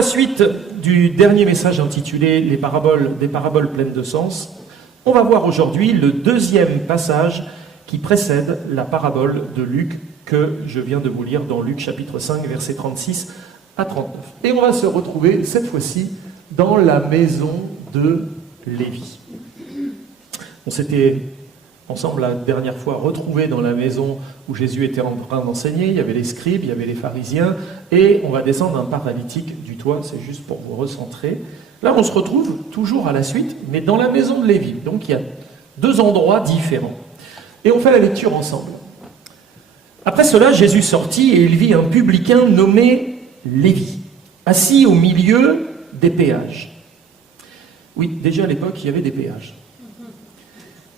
la suite du dernier message intitulé des paraboles pleines de sens, on va voir aujourd'hui le deuxième passage qui précède la parabole de Luc que je viens de vous lire dans Luc chapitre 5, versets 36 à 39. Et on va se retrouver cette fois-ci dans la maison de Lévi. On s'était ensemble la dernière fois retrouvés dans la maison où Jésus était en train d'enseigner. Il y avait les scribes, il y avait les pharisiens, et on va descendre un paralytique du toit, c'est juste pour vous recentrer. Là, on se retrouve toujours à la suite, mais dans la maison de Lévi. Donc il y a deux endroits différents. Et on fait la lecture ensemble. Après cela, Jésus sortit et il vit un publicain nommé Lévi, assis au milieu des péages. Oui, déjà à l'époque, il y avait des péages.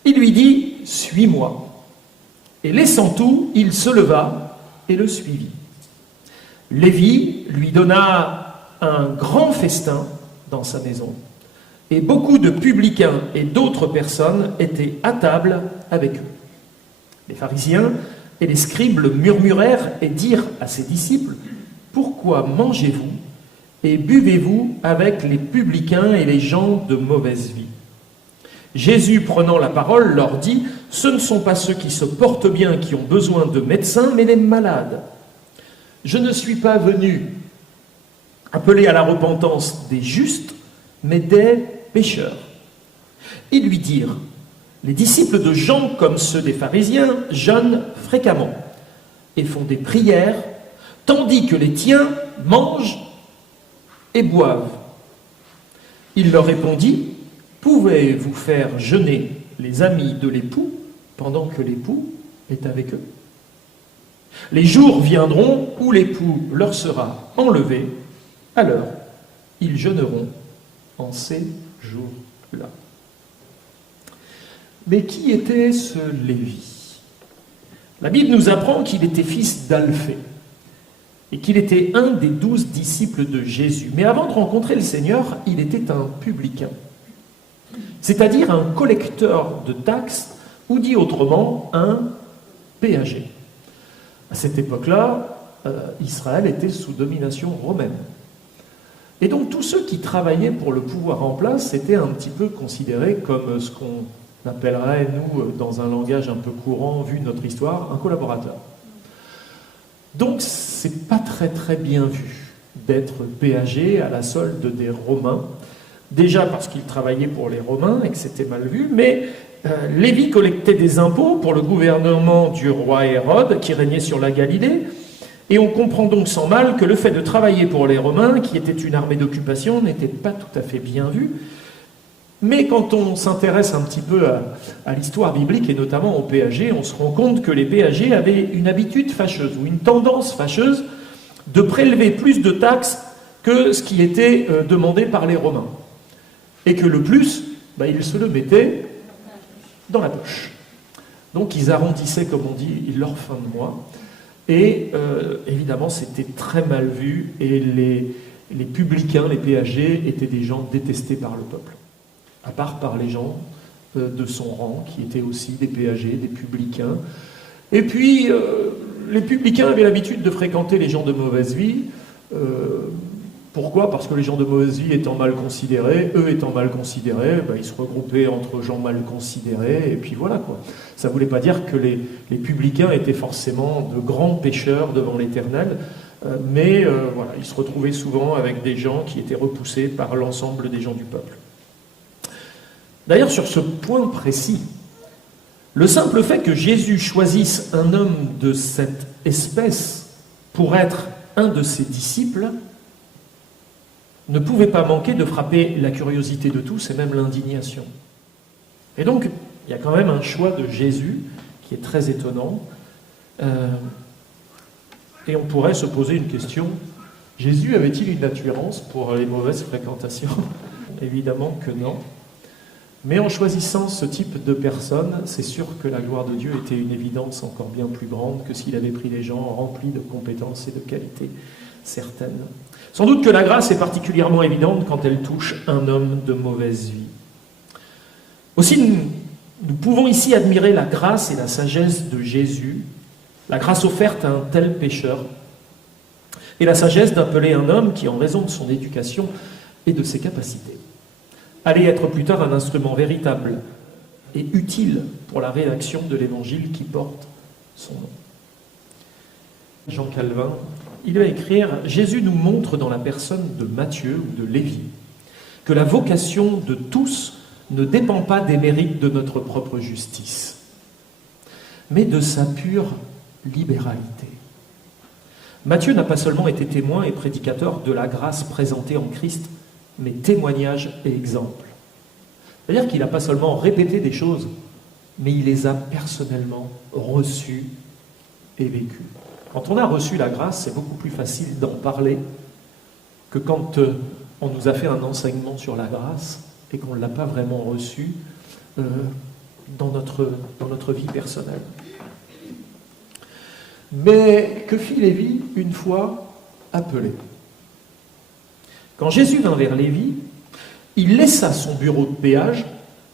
Il lui dit « Suis-moi ». Et laissant tout, il se leva et le suivit. Lévi lui donna un grand festin dans sa maison, et beaucoup de publicains et d'autres personnes étaient à table avec eux. Les pharisiens et les scribes le murmurèrent et dirent à ses disciples « Pourquoi mangez-vous et buvez-vous avec les publicains et les gens de mauvaise vie ?» Jésus, prenant la parole, leur dit « Ce ne sont pas ceux qui se portent bien qui ont besoin de médecins, mais les malades. Je ne suis pas venu appeler à la repentance des justes, mais des pécheurs. » Ils lui dirent « Les disciples de Jean, comme ceux des pharisiens, jeûnent fréquemment et font des prières, tandis que les tiens mangent et boivent. » Il leur répondit « Pouvez-vous faire jeûner les amis de l'époux pendant que l'époux est avec eux? Les jours viendront où l'époux leur sera enlevé, alors ils jeûneront en ces jours-là. » Mais qui était ce Lévi? La Bible nous apprend qu'il était fils d'Alphée et qu'il était un des 12 disciples de Jésus. Mais avant de rencontrer le Seigneur, il était un publicain, c'est-à-dire un collecteur de taxes, ou dit autrement, un péager. À cette époque-là, Israël était sous domination romaine. Et donc tous ceux qui travaillaient pour le pouvoir en place étaient un petit peu considérés comme ce qu'on appellerait, nous, dans un langage un peu courant, vu notre histoire, un collaborateur. Donc c'est pas très bien vu d'être péager à la solde des Romains. Déjà parce qu'il travaillait pour les Romains et que c'était mal vu, mais Lévi collectait des impôts pour le gouvernement du roi Hérode qui régnait sur la Galilée, et on comprend donc sans mal que le fait de travailler pour les Romains, qui était une armée d'occupation, n'était pas tout à fait bien vu. Mais quand on s'intéresse un petit peu à l'histoire biblique et notamment aux péagers, on se rend compte que les péagers avaient une habitude fâcheuse ou une tendance fâcheuse de prélever plus de taxes que ce qui était demandé par les Romains. Et que le plus, ils se le mettaient dans la poche. Donc ils arrondissaient, comme on dit, leur fin de mois. Et évidemment, c'était très mal vu. Et les publicains, les péagers, étaient des gens détestés par le peuple. À part par les gens de son rang, qui étaient aussi des péagers, des publicains. Et puis, les publicains avaient l'habitude de fréquenter les gens de mauvaise vie. Pourquoi? Parce que les gens de mauvaise vie étant mal considérés, eux étant mal considérés, ils se regroupaient entre gens mal considérés, et puis voilà quoi. Ça ne voulait pas dire que les publicains étaient forcément de grands pécheurs devant l'Éternel, mais voilà, ils se retrouvaient souvent avec des gens qui étaient repoussés par l'ensemble des gens du peuple. D'ailleurs, sur ce point précis, le simple fait que Jésus choisisse un homme de cette espèce pour être un de ses disciples ne pouvait pas manquer de frapper la curiosité de tous et même l'indignation. Et donc, il y a quand même un choix de Jésus qui est très étonnant. Et on pourrait se poser une question. Jésus avait-il une attirance pour les mauvaises fréquentations? Évidemment que non. Mais en choisissant ce type de personne, c'est sûr que la gloire de Dieu était une évidence encore bien plus grande que s'il avait pris des gens remplis de compétences et de qualités certaines. Sans doute que la grâce est particulièrement évidente quand elle touche un homme de mauvaise vie. Aussi, nous pouvons ici admirer la grâce et la sagesse de Jésus, la grâce offerte à un tel pécheur, et la sagesse d'appeler un homme qui, en raison de son éducation et de ses capacités, allait être plus tard un instrument véritable et utile pour la rédaction de l'évangile qui porte son nom. Jean Calvin, il va écrire « Jésus nous montre dans la personne de Matthieu ou de Lévi que la vocation de tous ne dépend pas des mérites de notre propre justice, mais de sa pure libéralité. Matthieu n'a pas seulement été témoin et prédicateur de la grâce présentée en Christ, mais témoignage et exemple. C'est-à-dire qu'il n'a pas seulement répété des choses, mais il les a personnellement reçues et vécues. Quand on a reçu la grâce, c'est beaucoup plus facile d'en parler que quand on nous a fait un enseignement sur la grâce et qu'on ne l'a pas vraiment reçu dans notre vie personnelle. Mais que fit Lévi une fois appelé? Quand Jésus vint vers Lévi, il laissa son bureau de péage,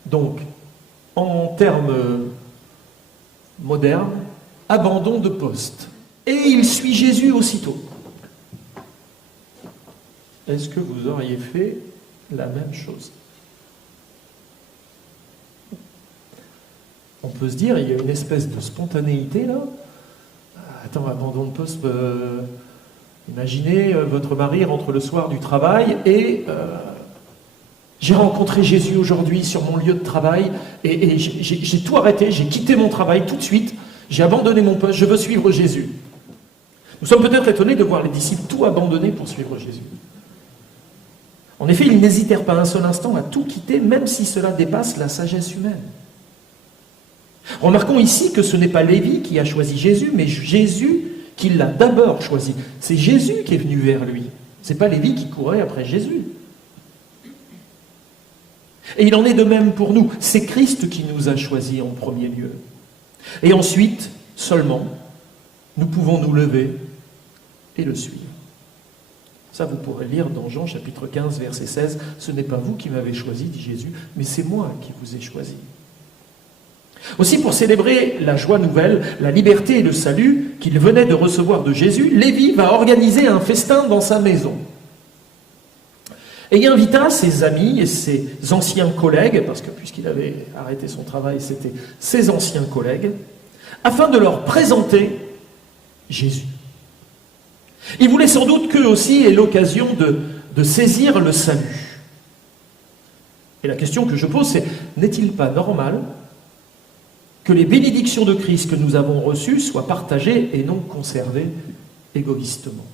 donc en termes modernes, abandon de poste. Et il suit Jésus aussitôt. Est-ce que vous auriez fait la même chose? On peut se dire, il y a une espèce de spontanéité là. Attends, abandon de poste, imaginez, votre mari rentre le soir du travail et j'ai rencontré Jésus aujourd'hui sur mon lieu de travail et j'ai tout arrêté, j'ai quitté mon travail tout de suite, j'ai abandonné mon poste, je veux suivre Jésus. Nous sommes peut-être étonnés de voir les disciples tout abandonner pour suivre Jésus. En effet, ils n'hésitèrent pas un seul instant à tout quitter, même si cela dépasse la sagesse humaine. Remarquons ici que ce n'est pas Lévi qui a choisi Jésus, mais Jésus qui l'a d'abord choisi. C'est Jésus qui est venu vers lui. Ce n'est pas Lévi qui courait après Jésus. Et il en est de même pour nous. C'est Christ qui nous a choisis en premier lieu. Et ensuite, seulement, nous pouvons nous lever et le suivre. Ça, vous pourrez lire dans Jean chapitre 15, verset 16. « Ce n'est pas vous qui m'avez choisi, dit Jésus, mais c'est moi qui vous ai choisi. » Aussi, pour célébrer la joie nouvelle, la liberté et le salut qu'il venait de recevoir de Jésus, Lévi va organiser un festin dans sa maison. Et il invita ses amis et ses anciens collègues, parce que puisqu'il avait arrêté son travail, c'était ses anciens collègues, afin de leur présenter Jésus. Il voulait sans doute qu'eux aussi aient l'occasion de saisir le salut. Et la question que je pose, c'est, n'est-il pas normal que les bénédictions de Christ que nous avons reçues soient partagées et non conservées égoïstement?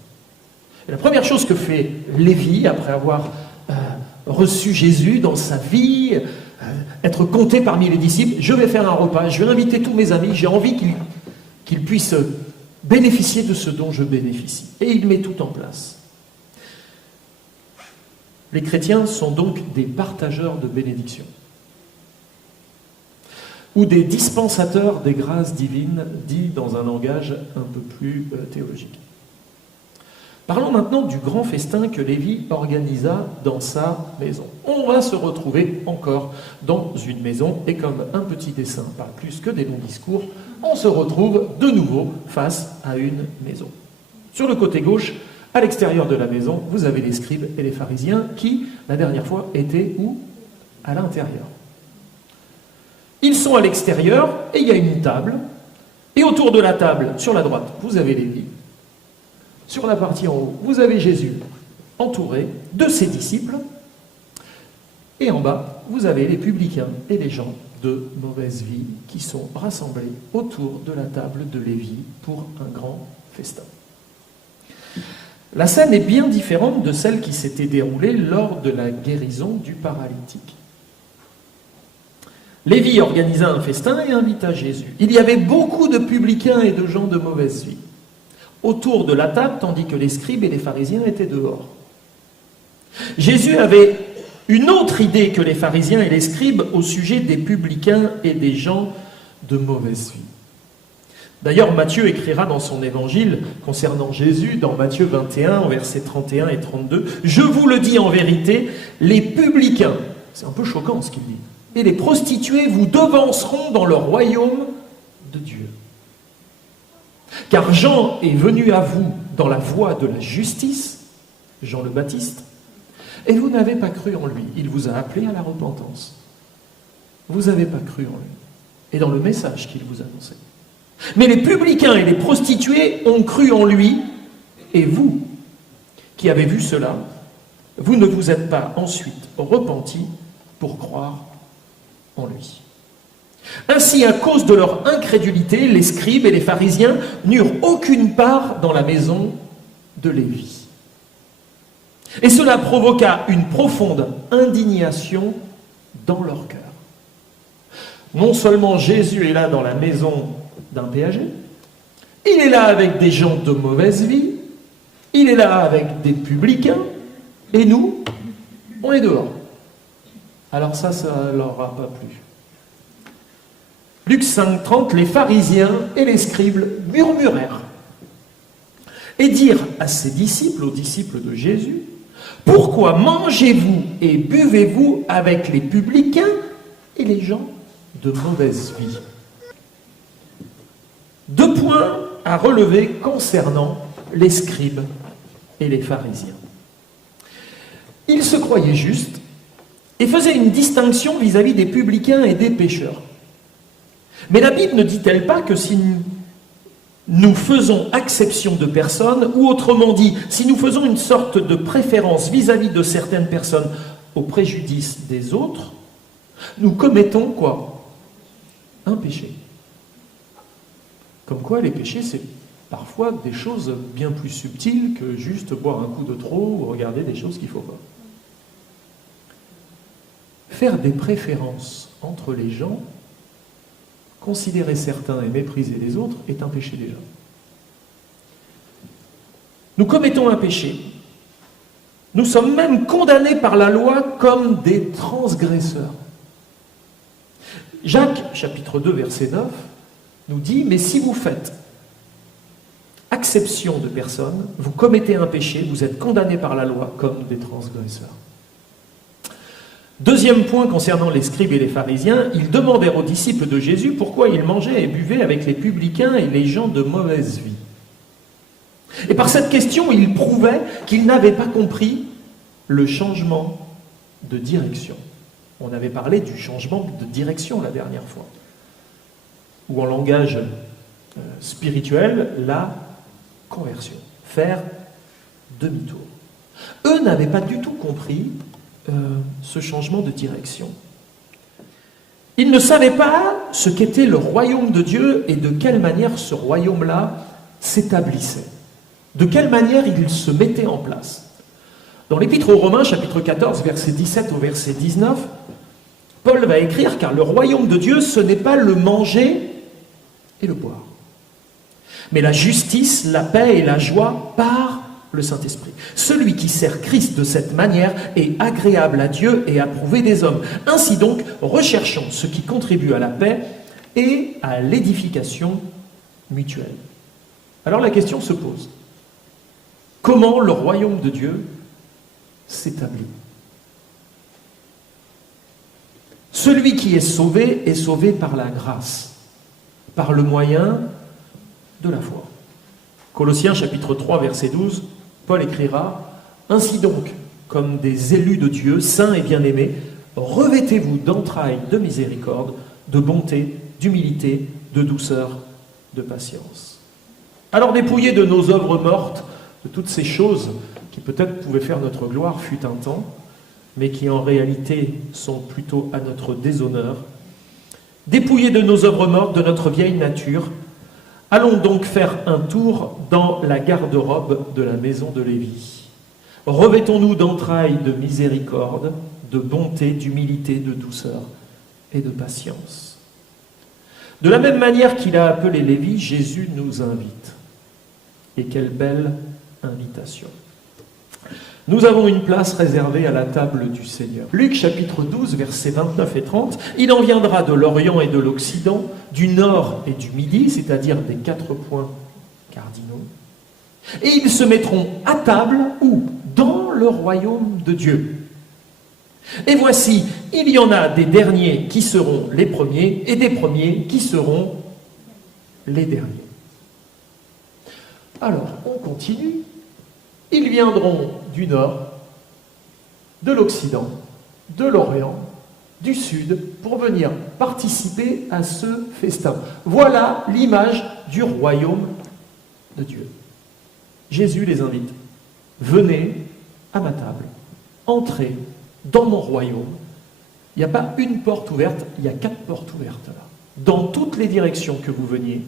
Et la première chose que fait Lévi, après avoir reçu Jésus dans sa vie, être compté parmi les disciples, je vais faire un repas, je vais inviter tous mes amis, j'ai envie qu'ils puissent bénéficier de ce dont je bénéficie. Et il met tout en place. Les chrétiens sont donc des partageurs de bénédictions, ou des dispensateurs des grâces divines, dit dans un langage un peu plus théologique. Parlons maintenant du grand festin que Lévi organisa dans sa maison. On va se retrouver encore dans une maison, et comme un petit dessin, pas plus que des longs discours, on se retrouve de nouveau face à une maison. Sur le côté gauche, à l'extérieur de la maison, vous avez les scribes et les pharisiens qui, la dernière fois, étaient où? À l'intérieur. Ils sont à l'extérieur et il y a une table. Et autour de la table, sur la droite, vous avez Lévi. Sur la partie en haut, vous avez Jésus entouré de ses disciples. Et en bas, vous avez les publicains et les gens de mauvaise vie qui sont rassemblés autour de la table de Lévi pour un grand festin. La scène est bien différente de celle qui s'était déroulée lors de la guérison du paralytique. Lévi organisa un festin et invita Jésus. Il y avait beaucoup de publicains et de gens de mauvaise vie autour de la table, tandis que les scribes et les pharisiens étaient dehors. Jésus avait une autre idée que les pharisiens et les scribes au sujet des publicains et des gens de mauvaise vie. D'ailleurs, Matthieu écrira dans son évangile concernant Jésus, dans Matthieu 21, versets 31 et 32, « Je vous le dis en vérité, les publicains, c'est un peu choquant ce qu'il dit, et les prostituées vous devanceront dans le royaume de Dieu. Car Jean est venu à vous dans la voie de la justice, Jean le Baptiste, et vous n'avez pas cru en lui. Il vous a appelé à la repentance. Vous n'avez pas cru en lui, et dans le message qu'il vous annonçait. Mais les publicains et les prostituées ont cru en lui, et vous, qui avez vu cela, vous ne vous êtes pas ensuite repentis pour croire en lui. Ainsi, à cause de leur incrédulité, les scribes et les pharisiens n'eurent aucune part dans la maison de Lévi. Et cela provoqua une profonde indignation dans leur cœur. Non seulement Jésus est là dans la maison d'un péager, il est là avec des gens de mauvaise vie, il est là avec des publicains, et nous, on est dehors. Alors ça leur a pas plu. Luc 5,30, les pharisiens et les scribes murmurèrent et dirent à ses disciples, aux disciples de Jésus, « Pourquoi mangez-vous et buvez-vous avec les publicains et les gens de mauvaise vie ?» Deux points à relever concernant les scribes et les pharisiens. Ils se croyaient justes et faisaient une distinction vis-à-vis des publicains et des pécheurs. Mais la Bible ne dit-elle pas que si nous faisons exception de personnes, ou autrement dit, si nous faisons une sorte de préférence vis-à-vis de certaines personnes au préjudice des autres, nous commettons quoi? Un péché. Comme quoi les péchés, c'est parfois des choses bien plus subtiles que juste boire un coup de trop ou regarder des choses qu'il ne faut pas. Faire des préférences entre les gens, considérer certains et mépriser les autres, est un péché déjà. Nous commettons un péché. Nous sommes même condamnés par la loi comme des transgresseurs. Jacques, chapitre 2, verset 9, nous dit « Mais si vous faites exception de personnes, vous commettez un péché, vous êtes condamnés par la loi comme des transgresseurs. » Deuxième point concernant les scribes et les pharisiens, ils demandèrent aux disciples de Jésus pourquoi ils mangeaient et buvaient avec les publicains et les gens de mauvaise vie. Et par cette question, ils prouvaient qu'ils n'avaient pas compris le changement de direction. On avait parlé du changement de direction la dernière fois. Ou en langage spirituel, la conversion. Faire demi-tour. Eux n'avaient pas du tout compris ce changement de direction. Ils ne savaient pas ce qu'était le royaume de Dieu et de quelle manière ce royaume-là s'établissait. De quelle manière il se mettait en place. Dans l'Épître aux Romains, chapitre 14, verset 17 au verset 19, Paul va écrire « Car le royaume de Dieu, ce n'est pas le manger et le boire, mais la justice, la paix et la joie par le Saint-Esprit. Celui qui sert Christ de cette manière est agréable à Dieu et approuvé des hommes. Ainsi donc, recherchons ce qui contribue à la paix et à l'édification mutuelle. » Alors la question se pose. Comment le royaume de Dieu s'établit? Celui qui est sauvé par la grâce, par le moyen de la foi. Colossiens chapitre 3 verset 12, Paul écrira « Ainsi donc, comme des élus de Dieu, saints et bien-aimés, revêtez-vous d'entrailles de miséricorde, de bonté, d'humilité, de douceur, de patience. » Alors dépouillés de nos œuvres mortes, de toutes ces choses qui peut-être pouvaient faire notre gloire fut un temps, mais qui en réalité sont plutôt à notre déshonneur, dépouillés de nos œuvres mortes, de notre vieille nature, allons donc faire un tour dans la garde-robe de la maison de Lévi. Revêtons-nous d'entrailles de miséricorde, de bonté, d'humilité, de douceur et de patience. De la même manière qu'il a appelé Lévi, Jésus nous invite. Et quelle belle invitation. Nous avons une place réservée à la table du Seigneur. Luc chapitre 12, versets 29 et 30. Il en viendra de l'Orient et de l'Occident, du Nord et du Midi, c'est-à-dire des 4 points cardinaux. Et ils se mettront à table, où? Dans le royaume de Dieu. Et voici, il y en a des derniers qui seront les premiers, et des premiers qui seront les derniers. Alors, on continue. Ils viendront du nord, de l'Occident, de l'Orient, du Sud, pour venir participer à ce festin. Voilà l'image du royaume de Dieu. Jésus les invite. Venez à ma table, entrez dans mon royaume. Il n'y a pas une porte ouverte, il y a 4 portes ouvertes là. Dans toutes les directions que vous veniez,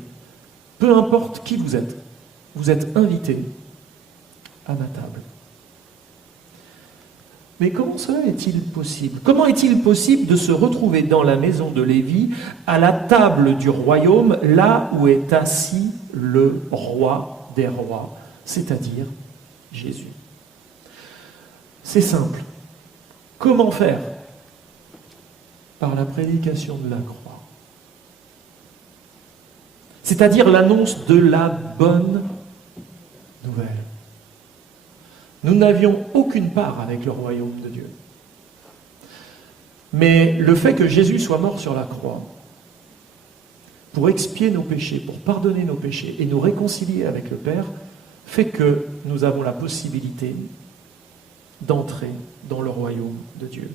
peu importe qui vous êtes invités à ma table. Mais comment cela est-il possible? Comment est-il possible de se retrouver dans la maison de Lévi, à la table du royaume, là où est assis le roi des rois, c'est-à-dire Jésus? C'est simple. Comment faire? Par la prédication de la croix. C'est-à-dire l'annonce de la bonne nouvelle. Nous n'avions aucune part avec le royaume de Dieu. Mais le fait que Jésus soit mort sur la croix pour expier nos péchés, pour pardonner nos péchés et nous réconcilier avec le Père, fait que nous avons la possibilité d'entrer dans le royaume de Dieu.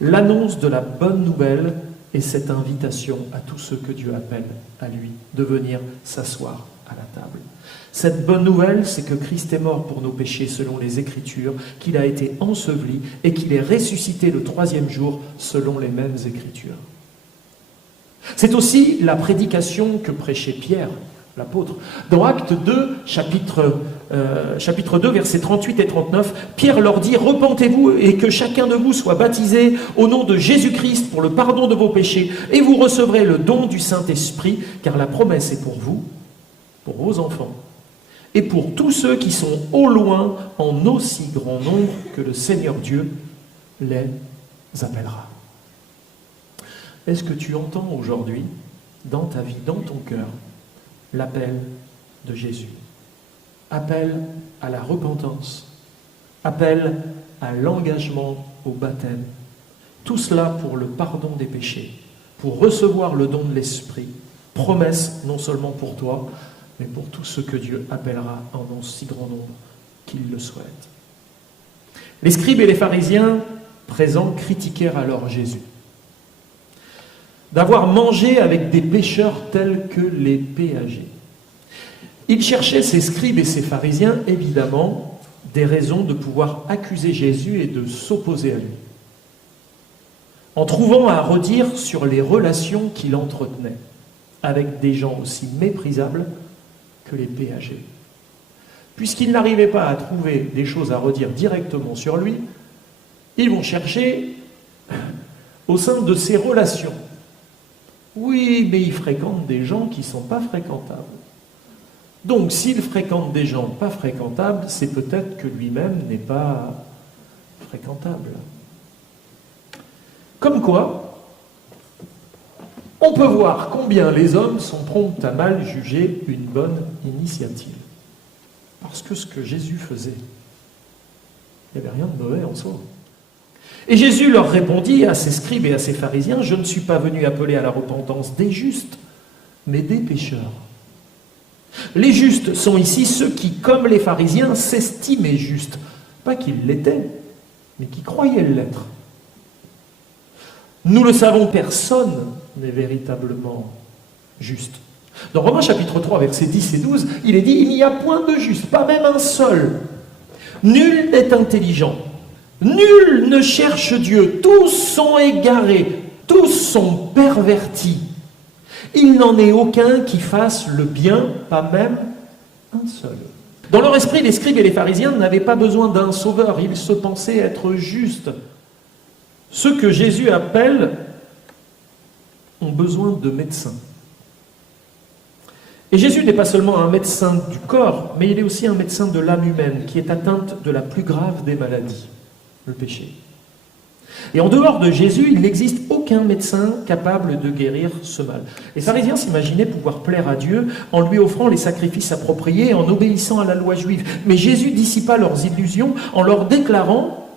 L'annonce de la bonne nouvelle est cette invitation à tous ceux que Dieu appelle à lui de venir s'asseoir à la table. Cette bonne nouvelle, c'est que Christ est mort pour nos péchés selon les Écritures, qu'il a été enseveli et qu'il est ressuscité le 3e jour selon les mêmes Écritures. C'est aussi la prédication que prêchait Pierre, l'apôtre. Dans Acte 2, chapitre 2, versets 38 et 39, Pierre leur dit « Repentez-vous et que chacun de vous soit baptisé au nom de Jésus-Christ pour le pardon de vos péchés, et vous recevrez le don du Saint-Esprit, car la promesse est pour vous, pour vos enfants, et pour tous ceux qui sont au loin en aussi grand nombre que le Seigneur Dieu les appellera. » Est-ce que tu entends aujourd'hui, dans ta vie, dans ton cœur, l'appel de Jésus? Appel à la repentance, appel à l'engagement au baptême. Tout cela pour le pardon des péchés, pour recevoir le don de l'Esprit. Promesse non seulement pour toi, mais pour tous ceux que Dieu appellera en si grand nombre qu'il le souhaite. Les scribes et les pharisiens présents critiquèrent alors Jésus d'avoir mangé avec des pécheurs tels que les péagers. Ils cherchaient, ces scribes et ces pharisiens, évidemment, des raisons de pouvoir accuser Jésus et de s'opposer à lui, en trouvant à redire sur les relations qu'il entretenait avec des gens aussi méprisables que les péagers. Puisqu'ils n'arrivaient pas à trouver des choses à redire directement sur lui, ils vont chercher au sein de ses relations. Oui, mais il fréquente des gens qui ne sont pas fréquentables. Donc, s'il fréquente des gens pas fréquentables, c'est peut-être que lui-même n'est pas fréquentable. Comme quoi, on peut voir combien les hommes sont prompts à mal juger une bonne initiative. Parce que ce que Jésus faisait, il n'y avait rien de mauvais en soi. Et Jésus leur répondit à ces scribes et à ces pharisiens, « Je ne suis pas venu appeler à la repentance des justes, mais des pécheurs. » Les justes sont ici ceux qui, comme les pharisiens, s'estimaient justes. Pas qu'ils l'étaient, mais qui croyaient l'être. Nous le savons, personne n'est véritablement juste. Dans Romains chapitre 3, versets 10 et 12, il est dit « Il n'y a point de juste, pas même un seul. Nul n'est intelligent. Nul ne cherche Dieu. Tous sont égarés. Tous sont pervertis. Il n'en est aucun qui fasse le bien, pas même un seul. » Dans leur esprit, les scribes et les pharisiens n'avaient pas besoin d'un sauveur. Ils se pensaient être justes. Ceux que Jésus appelle ont besoin de médecins. Et Jésus n'est pas seulement un médecin du corps, mais il est aussi un médecin de l'âme humaine qui est atteinte de la plus grave des maladies, le péché. Et en dehors de Jésus, il n'existe aucun médecin capable de guérir ce mal. Les pharisiens s'imaginaient pouvoir plaire à Dieu en lui offrant les sacrifices appropriés, en obéissant à la loi juive. Mais Jésus dissipa leurs illusions en leur déclarant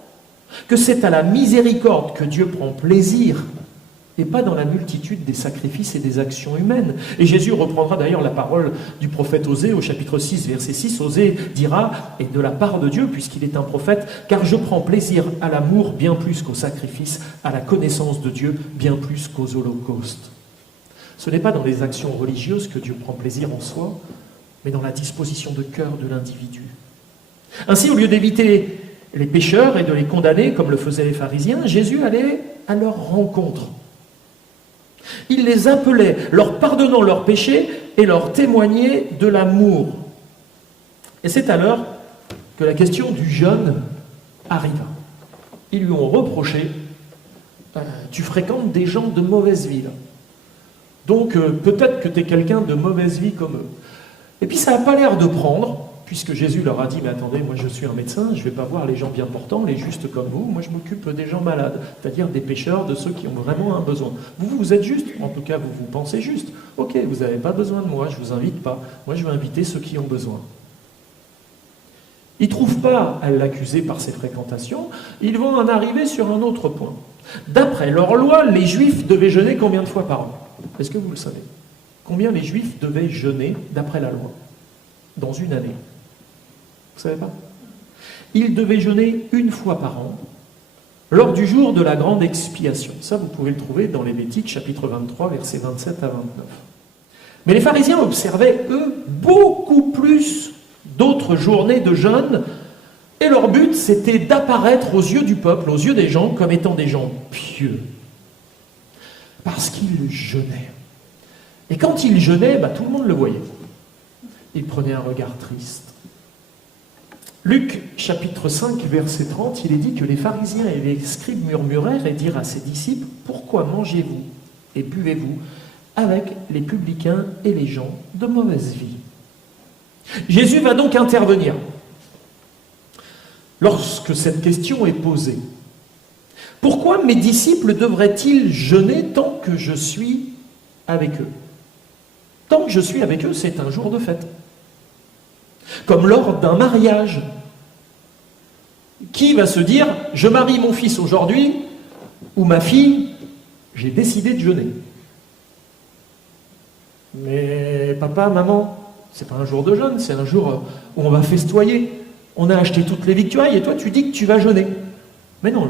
que c'est à la miséricorde que Dieu prend plaisir et pas dans la multitude des sacrifices et des actions humaines. Et Jésus reprendra d'ailleurs la parole du prophète Osée au chapitre 6, verset 6. Osée dira, et de la part de Dieu, puisqu'il est un prophète, « Car je prends plaisir à l'amour bien plus qu'au sacrifice, à la connaissance de Dieu bien plus qu'aux holocaustes. » Ce n'est pas dans les actions religieuses que Dieu prend plaisir en soi, mais dans la disposition de cœur de l'individu. Ainsi, au lieu d'éviter les pécheurs et de les condamner comme le faisaient les pharisiens, Jésus allait à leur rencontre. Il les appelait, leur pardonnant leurs péchés et leur témoignait de l'amour. Et c'est alors que la question du jeûne arriva. Ils lui ont reproché « Tu fréquentes des gens de mauvaise vie, là. Donc peut-être que tu es quelqu'un de mauvaise vie comme eux. » Et puis ça n'a pas l'air de prendre, puisque Jésus leur a dit « Mais attendez, moi je suis un médecin, je ne vais pas voir les gens bien portants, les justes comme vous, moi je m'occupe des gens malades, c'est-à-dire des pécheurs, de ceux qui ont vraiment un besoin. Vous êtes juste, en tout cas vous pensez juste. Ok, vous n'avez pas besoin de moi, je ne vous invite pas, moi je vais inviter ceux qui ont besoin. » Ils ne trouvent pas à l'accuser par ses fréquentations, ils vont en arriver sur un autre point. D'après leur loi, les Juifs devaient jeûner combien de fois par an? Est-ce que vous le savez? Combien les Juifs devaient jeûner d'après la loi dans une année? Vous ne savez pas? Ils devaient jeûner une fois par an, lors du jour de la grande expiation. Ça, vous pouvez le trouver dans Lévitique, chapitre 23, versets 27 à 29. Mais les pharisiens observaient, eux, beaucoup plus d'autres journées de jeûne, et leur but, c'était d'apparaître aux yeux du peuple, aux yeux des gens, comme étant des gens pieux. Parce qu'ils jeûnaient. Et quand ils jeûnaient, tout le monde le voyait. Ils prenaient un regard triste. Luc, chapitre 5, verset 30, il est dit que les pharisiens et les scribes murmurèrent et dirent à ses disciples, « Pourquoi mangez-vous et buvez-vous avec les publicains et les gens de mauvaise vie ?» Jésus va donc intervenir lorsque cette question est posée. « Pourquoi mes disciples devraient-ils jeûner tant que je suis avec eux ?» Tant que je suis avec eux, c'est un jour de fête. Comme lors d'un mariage. Qui va se dire « Je marie mon fils aujourd'hui » ou « Ma fille, j'ai décidé de jeûner ». Mais papa, maman, c'est pas un jour de jeûne, c'est un jour où on va festoyer. On a acheté toutes les victuailles et toi tu dis que tu vas jeûner. Mais non,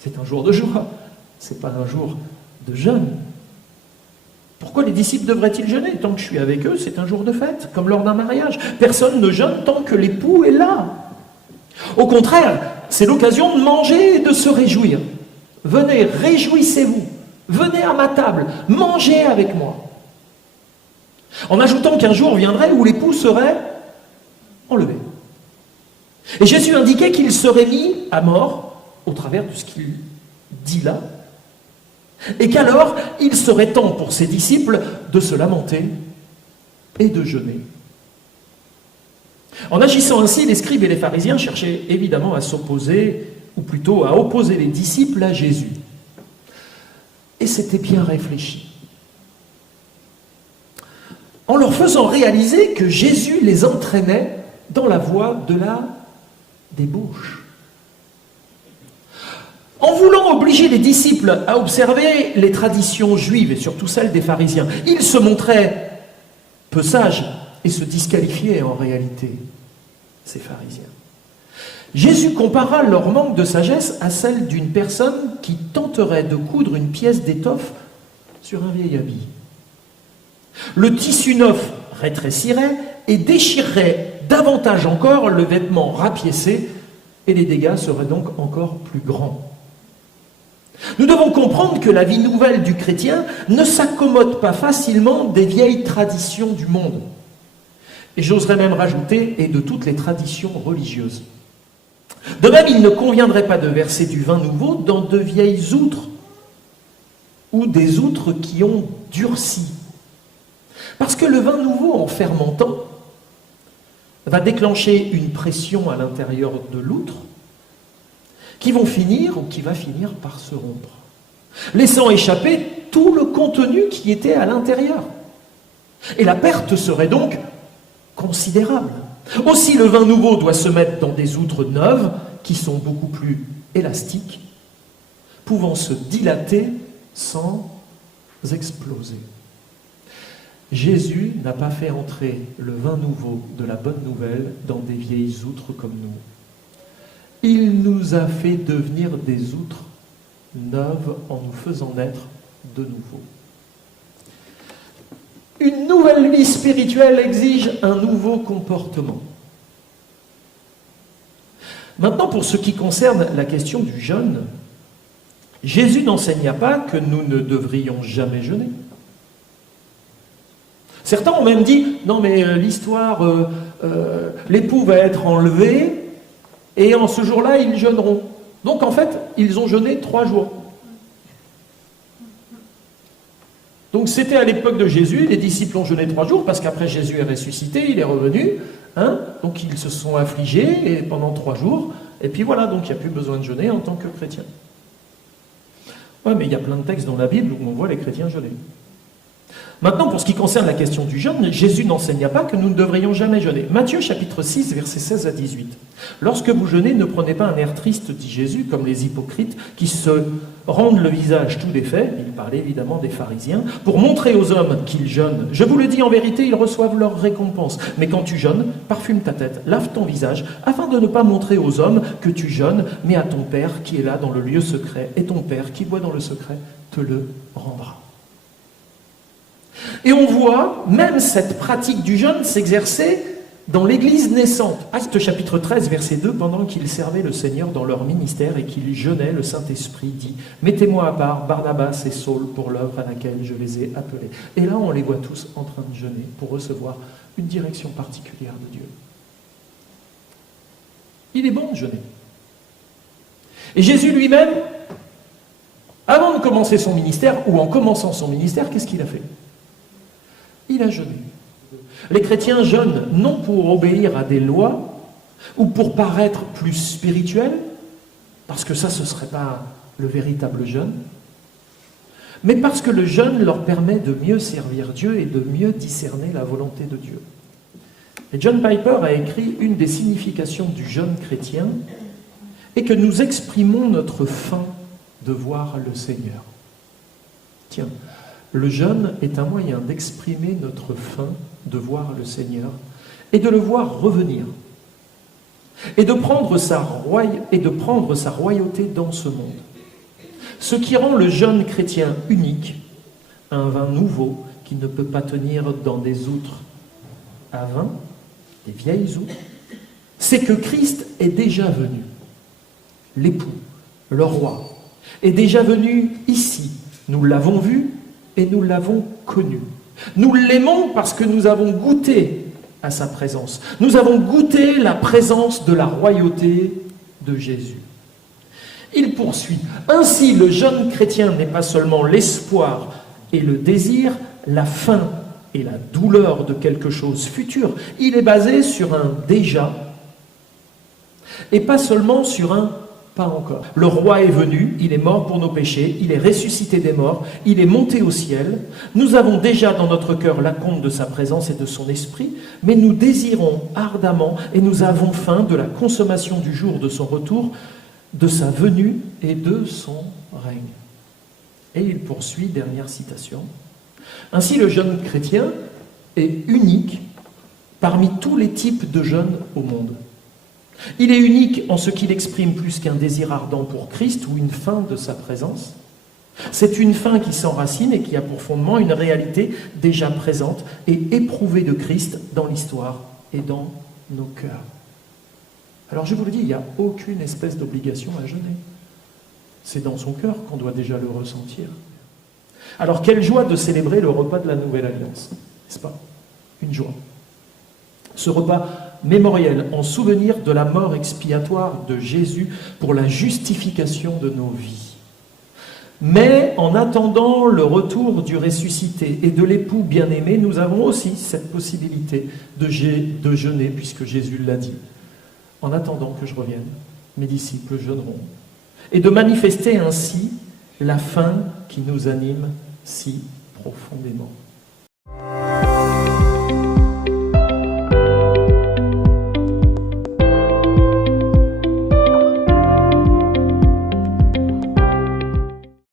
c'est un jour de joie, c'est pas un jour de jeûne. Pourquoi les disciples devraient-ils jeûner? Tant que je suis avec eux, c'est un jour de fête, comme lors d'un mariage. Personne ne jeûne tant que l'époux est là. Au contraire, c'est l'occasion de manger et de se réjouir. Venez, réjouissez-vous. Venez à ma table, mangez avec moi. En ajoutant qu'un jour viendrait où l'époux serait enlevé. Et Jésus indiquait qu'il serait mis à mort au travers de ce qu'il dit là, et qu'alors il serait temps pour ses disciples de se lamenter et de jeûner. En agissant ainsi, les scribes et les pharisiens cherchaient évidemment à s'opposer, ou plutôt à opposer les disciples à Jésus. Et c'était bien réfléchi. En leur faisant réaliser que Jésus les entraînait dans la voie de la débauche. En voulant obliger les disciples à observer les traditions juives, et surtout celles des pharisiens, ils se montraient peu sages et se disqualifiaient en réalité, ces pharisiens. Jésus compara leur manque de sagesse à celle d'une personne qui tenterait de coudre une pièce d'étoffe sur un vieil habit. Le tissu neuf rétrécirait et déchirerait davantage encore le vêtement rapiécé, et les dégâts seraient donc encore plus grands. Nous devons comprendre que la vie nouvelle du chrétien ne s'accommode pas facilement des vieilles traditions du monde. Et j'oserais même rajouter, et de toutes les traditions religieuses. De même, il ne conviendrait pas de verser du vin nouveau dans de vieilles outres, ou des outres qui ont durci. Parce que le vin nouveau, en fermentant, va déclencher une pression à l'intérieur de l'outre qui va finir par se rompre, laissant échapper tout le contenu qui était à l'intérieur. Et la perte serait donc considérable. Aussi, le vin nouveau doit se mettre dans des outres neuves qui sont beaucoup plus élastiques, pouvant se dilater sans exploser. Jésus n'a pas fait entrer le vin nouveau de la bonne nouvelle dans des vieilles outres comme nous. Il nous a fait devenir des outres neuves en nous faisant naître de nouveau. Une nouvelle vie spirituelle exige un nouveau comportement. Maintenant, pour ce qui concerne la question du jeûne, Jésus n'enseigna pas que nous ne devrions jamais jeûner. Certains ont même dit, non mais l'histoire, l'époux va être enlevé, et en ce jour-là, ils jeûneront. Donc en fait, ils ont jeûné 3 jours. Donc c'était à l'époque de Jésus, les disciples ont jeûné 3 jours, parce qu'après Jésus est ressuscité, il est revenu, donc ils se sont affligés et pendant 3 jours, et puis voilà, donc il n'y a plus besoin de jeûner en tant que chrétien. Ouais, mais il y a plein de textes dans la Bible où on voit les chrétiens jeûner. Maintenant, pour ce qui concerne la question du jeûne, Jésus n'enseigna pas que nous ne devrions jamais jeûner. Matthieu chapitre 6, versets 16 à 18. Lorsque vous jeûnez, ne prenez pas un air triste, dit Jésus, comme les hypocrites qui se rendent le visage tout défait, il parlait évidemment des pharisiens, pour montrer aux hommes qu'ils jeûnent. Je vous le dis en vérité, ils reçoivent leur récompense. Mais quand tu jeûnes, parfume ta tête, lave ton visage, afin de ne pas montrer aux hommes que tu jeûnes, mais à ton Père qui est là dans le lieu secret, et ton Père qui voit dans le secret te le rendra. Et on voit même cette pratique du jeûne s'exercer dans l'Église naissante. Actes chapitre 13, verset 2, pendant qu'ils servaient le Seigneur dans leur ministère et qu'ils jeûnaient, le Saint-Esprit dit « Mettez-moi à part Barnabas et Saul pour l'œuvre à laquelle je les ai appelés. » Et là, on les voit tous en train de jeûner pour recevoir une direction particulière de Dieu. Il est bon de jeûner. Et Jésus lui-même, avant de commencer son ministère, ou en commençant son ministère, qu'est-ce qu'il a fait ? Il a jeûné. Les chrétiens jeûnent non pour obéir à des lois ou pour paraître plus spirituels, parce que ça, ce ne serait pas le véritable jeûne, mais parce que le jeûne leur permet de mieux servir Dieu et de mieux discerner la volonté de Dieu. Et John Piper a écrit une des significations du jeûne chrétien est que nous exprimons notre faim de voir le Seigneur. Tiens, le jeûne est un moyen d'exprimer notre faim de voir le Seigneur et de le voir revenir et de prendre sa royauté dans ce monde. Ce qui rend le jeûne chrétien unique, un vin nouveau qui ne peut pas tenir dans des outres à vin, des vieilles outres, c'est que Christ est déjà venu. L'époux, le roi, est déjà venu ici. Nous l'avons vu et nous l'avons connu. Nous l'aimons parce que nous avons goûté à sa présence. Nous avons goûté la présence de la royauté de Jésus. Il poursuit. Ainsi, le jeûne chrétien n'est pas seulement l'espoir et le désir, la faim et la douleur de quelque chose futur. Il est basé sur un déjà et pas seulement sur un pas encore. Le roi est venu, il est mort pour nos péchés, il est ressuscité des morts, il est monté au ciel. Nous avons déjà dans notre cœur l'acompte de sa présence et de son esprit, mais nous désirons ardemment et nous avons faim de la consommation du jour de son retour, de sa venue et de son règne. Et il poursuit, dernière citation. Ainsi, le jeûne chrétien est unique parmi tous les types de jeûne au monde. Il est unique en ce qu'il exprime plus qu'un désir ardent pour Christ ou une faim de sa présence. C'est une faim qui s'enracine et qui a pour fondement une réalité déjà présente et éprouvée de Christ dans l'histoire et dans nos cœurs. Alors je vous le dis, il n'y a aucune espèce d'obligation à jeûner. C'est dans son cœur qu'on doit déjà le ressentir. Alors quelle joie de célébrer le repas de la Nouvelle Alliance, n'est-ce pas ? Une joie. Ce repas mémoriel en souvenir de la mort expiatoire de Jésus pour la justification de nos vies. Mais en attendant le retour du ressuscité et de l'époux bien-aimé, nous avons aussi cette possibilité de jeûner, puisque Jésus l'a dit. En attendant que je revienne, mes disciples jeûneront. Et de manifester ainsi la faim qui nous anime si profondément.